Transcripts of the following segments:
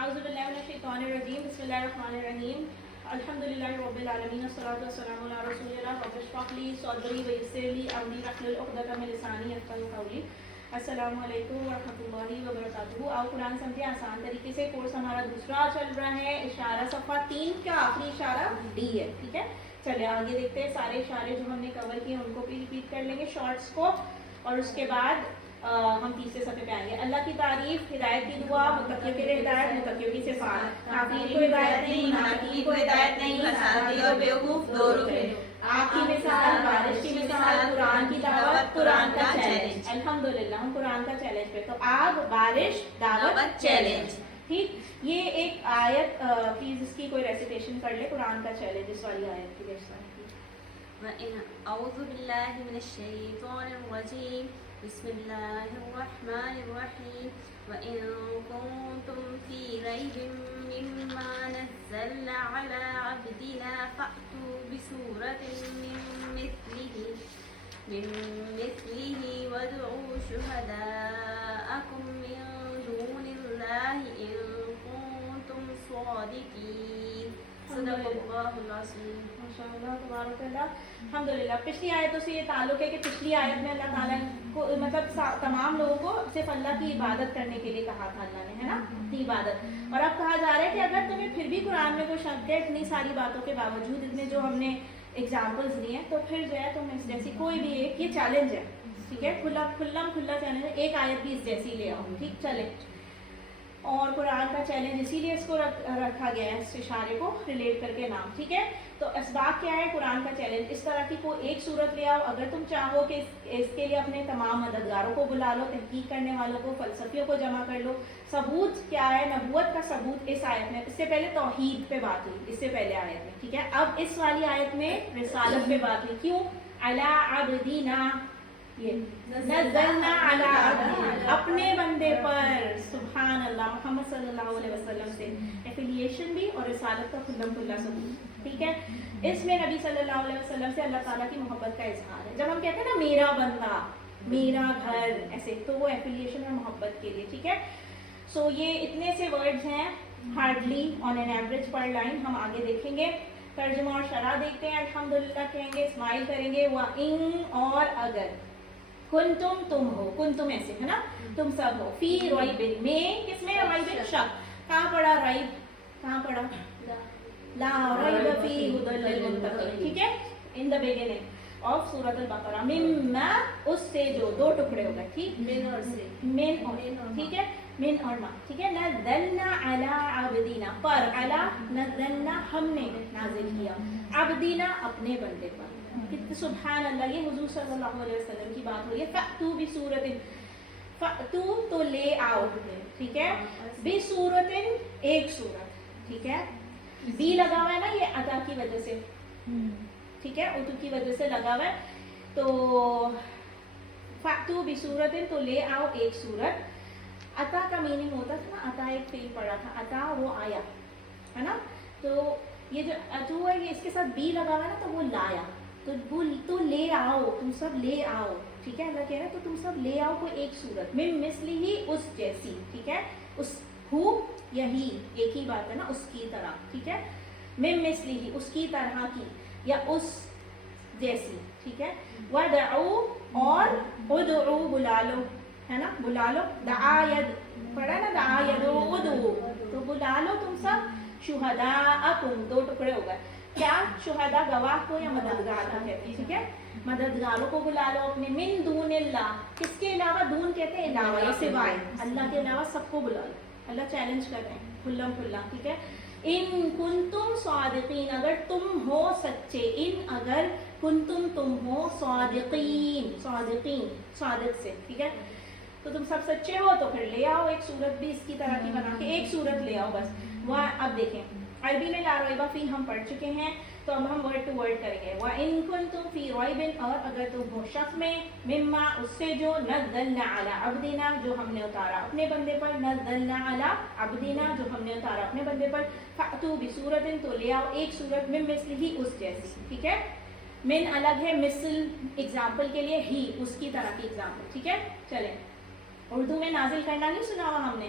اعوذ باللہ من الشیطان الرجیم بسم اللہ الرحمن الرحیم الحمدللہ رب العالمین والصلاۃ والسلام علی رسول اللہ رب اشرح لی صدری ویسر لی امری واحلل عقدۃ من لسانی یفقهوا قولی. السلام علیکم ورحمۃ اللہ وبرکاتہ. آؤ قرآن سمجھے آسان طریقے سے. کورس ہمارا دوسرا چل رہا ہے. اشارہ صفحہ 3 کا آخری اشارہ ڈی ہے. ٹھیک ہے, چلے آگے دیکھتے ہیں. سارے اشارے جو ہم نے کور کیے ان کو بھی ریپیٹ کر لیں گے شارٹس کو, اور اس کے بعد ہم تیسرے صفحے پہ آئیں گے. اللہ کی تعریف, ہدایت کی دعا, متقیوں کے لیے ہدایت, متقیوں کی صفات. کافرین کو ہدایت نہیں, منافقین کو ہدایت نہیں, فسادی اور بیوقوف دو رخ. آگ کی مثال, بارش کی مثال, قرآن کی دعوت, قرآن کا چیلنج. الحمدللہ ہم قرآن کا چیلنج پہ. تو آگ, بارش, دعوت, چیلنج. ٹھیک, یہ ایک آیت پلیز اس کی کوئی ریسیٹیشن کر لے. قرآن کا چیلنج اس والی آیت کی. اعوذ باللہ من الشیطان الرجیم بسم اللہ الرحمن الرحیم وَإِن كُنتُمْ فِي رَيْبٍ مِّمَّا نَزَّلْنَا عَلَىٰ عَبْدِنَا فَأْتُوا بِسُورَةٍ مِّن مِّثْلِهِ وَادْعُوا شُهَدَاءَكُم مِّن دُونِ اللَّهِ إِن كُنتُمْ صَادِقِينَ. صدق اللہ العظیم. ماشاءاللہ تبارک اللہ. الحمدللہ پچھلی آیتوں سے یہ تعلق ہے کہ پچھلی آیت میں اللہ تعالیٰ کو مطلب تمام لوگوں کو صرف اللہ کی عبادت کرنے کے لیے کہا تھا اللہ نے, ہے نا, اپنی عبادت. اور اب کہا جا رہا ہے کہ اگر تمہیں پھر بھی قرآن میں کوئی شک ہے, اتنی ساری باتوں کے باوجود, اتنے جو ہم نے ایگزامپلز لیے ہیں, تو پھر جو ہے تم اس جیسی کوئی بھی ایک, یہ چیلنج ہے. ٹھیک ہے, کھلا چیلنج ہے, ایک آیت بھی اس جیسی لے آؤ. ٹھیک, چلے. اور قرآن کا چیلنج اسی لیے اس کو رکھا گیا ہے, اس اشارے کو ریلیٹ کر کے نام. ٹھیک ہے, تو اسباب کیا ہے قرآن کا چیلنج. اس طرح کی کوئی ایک صورت لے آؤ. اگر تم چاہو کہ اس کے لیے اپنے تمام مددگاروں کو بلا لو, تحقیق کرنے والوں کو, فلسفیوں کو جمع کر لو. ثبوت کیا ہے, نبوت کا ثبوت اس آیت میں. اس سے پہلے توحید پہ بات ہوئی, اس سے پہلے آیت میں. ٹھیک ہے, اب اس والی آیت میں رسالت پہ بات ہوئی. کیوں؟ علی عبدینا, یہ نزلنا علی عبدینا, اپنے بندے پر. سبحان اللہ, محمد صلی اللہ علیہ وسلم سے ایفیلیشن بھی اور رسالت کا کھلم کھلا ثبوت. ٹھیک ہے, اس میں نبی صلی اللہ علیہ وسلم سے اللہ تعالیٰ کی محبت کا اظہار ہے. جب ہم کہتے ہیں نا میرا بندہ, میرا گھر, ایسے, تو وہ ایفیلیشن اور محبت کے لیے. ٹھیک ہے, سو یہ اتنے سے ورڈز ہیں, hardly on an average per line. ہم آگے دیکھیں گے, ترجمہ اور شرح دیکھتے ہیں. الحمدللہ کہیں گے, اسمائل کریں گے. وَإِن, اور اگر, کنتم, تم ہو, کنتم ایسے ہے نا, تم سب ہو, فی ریب, میں, کس میں, ریب شک. کہاں پڑا ریب, کہاں پڑا, لا ریب فی ھدی للمتقین. ٹھیک ہے, ان دا بگننگ آف سورۃ البقرہ. مما, اس سے جو, دو ٹکڑے ہو گئے. ٹھیک, من اور سے, من اور, ٹھیک ہے, من اور ما. ٹھیک ہے, نزلنا علی عبدینا, پر, علی, نزلنا, ہم نے نازل کیا, عبدینا, اپنے بندے پر. سبحان اللہ, یہ حضور صلی اللہ علیہ وسلم کی بات ہو رہی ہے. فأتوا بسورۃ, فأتوا تو لے آؤ. ٹھیک ہے, بسورۃ, ایک سورت. ٹھیک ہے, بی لگا ہوا ہے نا, یہ عطا کی وجہ سے. ٹھیک ہے, اتو کی وجہ سے لگا ہوا ہے. تو فأتوا بسورۃ, تو لے آؤ ایک سورت. عطا کا میننگ ہوتا تھا نا, عطا ایک فعل پڑا تھا, عطا وہ آیا, ہے نا. تو یہ جو اتو ہے, یہ اس کے ساتھ بی لگا ہوا ہے نا, تو وہ لایا. تو لے آؤ, تم سب لے آؤ. ٹھیک ہے, اللہ کہہ رہا ہے تو تم سب لے آؤ کوئی ایک صورت. من مثلہ, اس جیسی. ٹھیک ہے, اس, ہو, یہی ایک ہی بات ہے نا, اس کی طرح. ٹھیک ہے, من مثلہ, اس کی طرح کی, یا اس جیسی. ٹھیک ہے, وَدَعُوا, اور ادعو, بلا لو, ہے نا, بلا لو. دعا ید, پڑھا نا, دعا یدعو, ادعو, تو بلا لو تم سب. شہداءکم, دو ٹکڑے ہو گئے. کیا, شہداء, گواہ کو یا مددگار کو کہتے ہیں. ٹھیک ہے, مددگاروں کو بلا لو اپنے. من دون اللہ, کس کے علاوہ, دون کہتے ہیں علاوہ یا سوائے, اللہ کے علاوہ سب کو بلا لو. اللہ چیلنج کر رہے ہیں کھلم کھلا. ٹھیک ہے, ان کنتم صادقین, اگر تم ہو سچے. ان, اگر, کنتم, تم ہو, صادقین, صادقین, صادق سے. ٹھیک ہے, تو تم سب سچے ہو تو پھر لے آؤ ایک صورت بھی اس کی طرح کی بنا کے, ایک صورت لے آؤ بس. وہ اب دیکھیں, عربی میں لا ریب فی ہم پڑھ چکے ہیں, تو اب ہم ورڈ ٹو ورڈ کریں گے. وَإِن كُنتُمْ فِي رَيْبٍ, اور اگر تم ہو شک میں, مما, اس سے جو, نزلنا علی عبدنا, جو ہم نے اتارا اپنے بندے پر. نزلنا علی عبدنا, جو ہم نے اتارا اپنے بندے پر. فأتوا بسورۃ, تو لے آؤ ایک سورت. من مثلہ, اس جیسی. ٹھیک ہے, من الگ ہے, مثل ایگزامپل کے لیے, ہی, اس کی طرح کی ایگزامپل. ٹھیک ہے, چلیں. اردو میں نازل کرنا نہیں سنا ہوا ہم نے,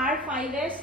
R5S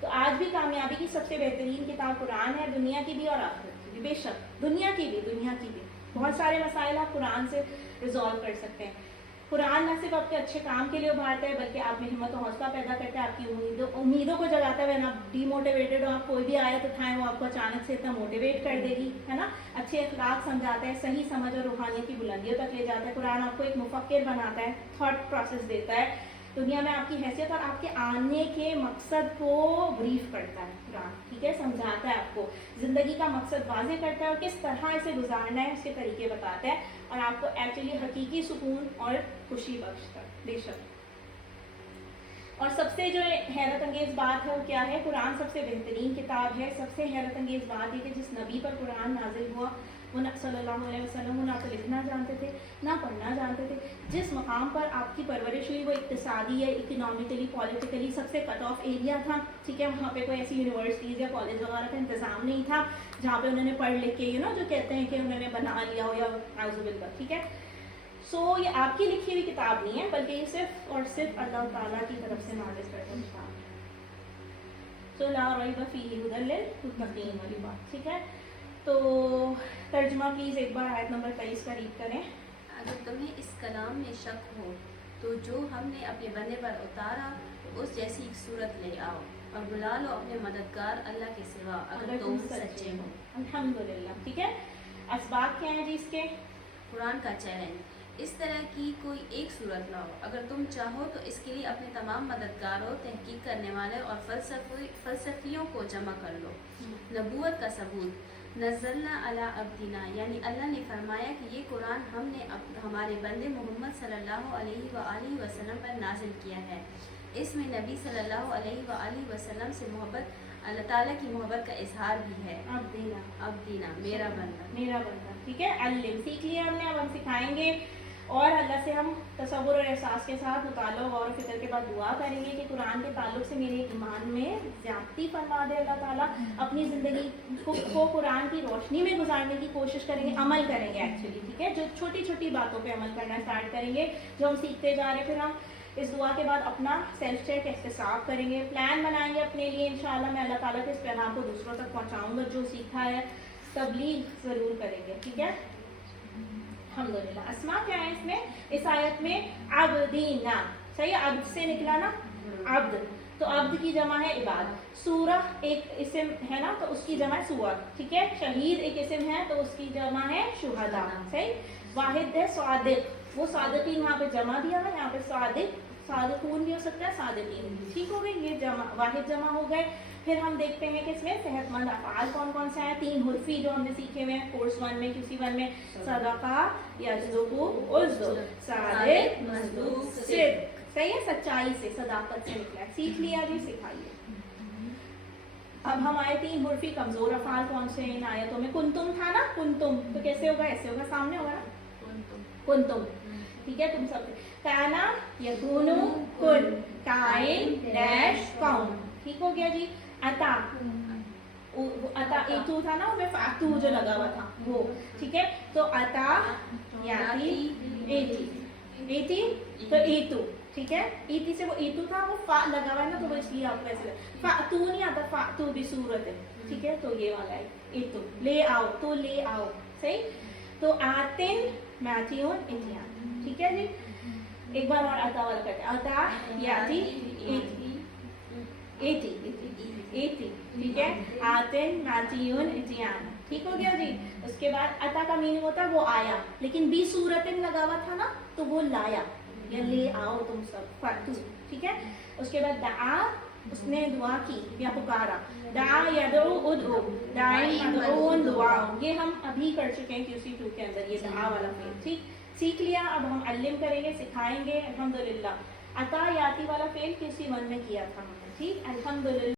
تو آج بھی کامیابی کی سب سے بہترین کتاب قرآن ہے, دنیا کی بھی اور آخرت کی بھی. بے شک دنیا کی بھی بہت سارے مسائل آپ قرآن سے ریزالو کر سکتے ہیں. قرآن نہ صرف آپ کے اچھے کام کے لیے ابھارتا ہے بلکہ آپ میں ہمت و حوصلہ پیدا کرتا ہے, آپ کی امیدوں کو جگاتا ہے. ورنہ آپ ڈی موٹیویٹڈ ہو, آپ کوئی بھی آیت اٹھائیں وہ آپ کو اچانک سے اتنا موٹیویٹ کر دے گی, ہے نا. اچھے اخلاق سمجھاتا ہے, صحیح سمجھ اور روحانیت کی بلندیوں تک لے جاتا ہے. قرآن آپ کو ایک مفکر بناتا ہے, تھاٹ پروسیس دیتا ہے, دنیا میں آپ کی حیثیت اور آپ کے آنے کے مقصد کو بریف کرتا ہے. قرآن ٹھیک ہے سمجھاتا ہے, آپ کو زندگی کا مقصد واضح کرتا ہے اور کس طرح اسے گزارنا ہے اس کے طریقے بتاتا ہے, اور آپ کو ایکچولی حقیقی سکون اور خوشی بخشتا ہے. بے شک. اور سب سے جو حیرت انگیز بات ہے وہ کیا ہے, قرآن سب سے بہترین کتاب ہے. سب سے حیرت انگیز بات یہ کہ جس نبی پر قرآن نازل ہوا وہ صلی اللہ علیہ وسلم نہ تو لکھنا جانتے تھے نہ پڑھنا جانتے تھے. جس مقام پر آپ کی پرورش ہوئی وہ اقتصادی ہے, اکنامیکلی پولیٹیکلی سب سے کٹ آف ایریا تھا. ٹھیک ہے, وہاں پہ کوئی ایسی یونیورسٹیز یا کالج وغیرہ کا انتظام نہیں تھا جہاں پہ انہوں نے پڑھ لکھ کے جو کہتے ہیں کہ انہوں نے بنا لیا ہو یا اعوذ باللہ. ٹھیک ہے, سو یہ آپ کی لکھی ہوئی کتاب نہیں ہے بلکہ یہ صرف اور صرف اللہ تعالیٰ کی طرف سے نازل کردہ کتاب ہے. سو لا ریب فیہ ھدی للمتقین والی بات. ٹھیک ہے, تو ترجمہ پلیز ایک بار آیت نمبر 23 کا ریڈ کریں. اگر تمہیں اس کلام میں شک ہو تو جو ہم نے اپنے بندے پر اتارا اس جیسی ایک صورت لے آؤ اور بلا لو اپنے مددگار اللہ کے سوا اگر تم سچے ہو. الحمدللہ. ٹھیک ہے, اسباب کیا ہیں جی اس کے؟ قرآن کا چیلنج, اس طرح کی کوئی ایک صورت لاؤ. اگر تم چاہو تو اس کے لیے اپنے تمام مددگاروں, تحقیق کرنے والے اور فلسفیوں کو جمع کر لو. نبوت کا ثبوت, نزلنا علی عبدنا, یعنی اللہ نے فرمایا کہ یہ قرآن ہم نے ہمارے بندے محمد صلی اللہ علیہ وآلہ وسلم پر نازل کیا ہے. اس میں نبی صلی اللہ علیہ وآلہ وسلم سے محبت, اللہ تعالیٰ کی محبت کا اظہار بھی ہے. عبدنا میرا بندہ. ٹھیک ہے, علم سیکھ لیا ہم نے, اب ہم سکھائیں گے. اور اللہ سے ہم تصور اور احساس کے ساتھ مطالعہ غور و فکر کے بعد دعا کریں گے کہ قرآن کے تعلق سے میرے ایمان میں زیادتی فرما دے اللہ تعالیٰ. اپنی زندگی کو قرآن کی روشنی میں گزارنے کی کوشش کریں گے, عمل کریں گے ایکچولی. ٹھیک ہے, جو چھوٹی چھوٹی باتوں پہ عمل کرنا اسٹارٹ کریں گے جو ہم سیکھتے جا رہے ہیں. پھر ہم اس دعا کے بعد اپنا سیلف چیک احتساب کریں گے, پلان بنائیں گے اپنے لیے. انشاءاللہ میں اللہ تعالیٰ کے اس پیغام کو دوسروں تک پہنچاؤں گا. جو سیکھا ہے تبلیغ ضرور کریں گے. ٹھیک ہے, الحمدللہ. اسماء کیا ہے اس میں, اس آیت میں عبدینا. صحیح ہے, عبد سے نکلا نا, عبد, تو عبد کی جمع ہے عباد. سورہ ایک اسم ہے نا تو اس کی جمع ہے سور. ٹھیک ہے, شہید ایک اسم ہے تو اس کی جمع ہے شہداء. صحیح, واحد ہے صادق, وہ صادقین وہاں پہ جمع دیا ہے, یہاں پہ صادق, صادقون بھی ہو سکتا ہے, صادقین بھی. ٹھیک ہو گئی, یہ جمع واحد جمع ہو گئے. پھر ہم دیکھتے ہیں کہ اس میں صحت مند افعال کون کون سے ہیں. 3 حرفی جو ہم نے سیکھے ہوئے ہیں کورس 1 میں, QC 1 میں. صدقہ, یصدق, عذر, صادق, مصدوق, صدق. صحیح ہے, سچائی سے, صداقت سے نکلا ہے. سیکھ لیا جی, سکھائیے. اب ہم آئے 3 حرفی کمزور افعال کون سے ہیں ان آیتوں میں. کنتم تھا نا, کنتم تو کیسے ہوگا, ایسے ہوگا, سامنے ہوگا نا, کنتم. ٹھیک ہے, تم سب. کانا, یکونو, کن, کائن, ڈیش, کون. ٹھیک ہو گیا جی. عطا, عطا ایتو تھا نا, میں فاتو جو لگا ہوا تھا وہ. ٹھیک ہے, تو عطا, یاتی, ایتی, ایتی تو ایتو. ٹھیک ہے, ایتی سے وہ ایتو تھا, وہ فا لگا ہوا ہے نا تو وہ اس لیے آپ کو ایسے لگا. فاتو نہیں آتا, فاتو بھی صورت ہے. ٹھیک ہے, تو یہ والا ہے ایتو, لے آؤ, تو لے آؤ. صحیح, تو آتن, ماتیون, اتیان. ٹھیک ہے جی, ایک بار اور عطا والا کرتے ہیں. عطا, یاتی, ایتی, ایتی, ایتی. ٹھیک ہے, آتن, ماتیون, اتیان. ٹھیک ہو گیا جی. اس کے بعد عطا کا میننگ ہوتا ہے وہ آیا, لیکن بھی صورتن لگا ہوا تھا نا تو وہ لایا, یا لے آؤ تم سب, فاتو. ٹھیک ہے, اس کے بعد دعا, اس نے دعا کی یا پکارا. دعا, یدعو, ادعو, داعی, مدعون, دعاؤں. یہ ہم ابھی کر چکے ہیں QC 2 کے اندر, یہ دعا والا فعل. ٹھیک, سیکھ لیا. اب ہم علم کریں گے, سکھائیں گے. الحمدللہ. عطا یاتی والا فعل QC 1 میں کیا تھا ہم نے. ٹھیک, الحمدللہ.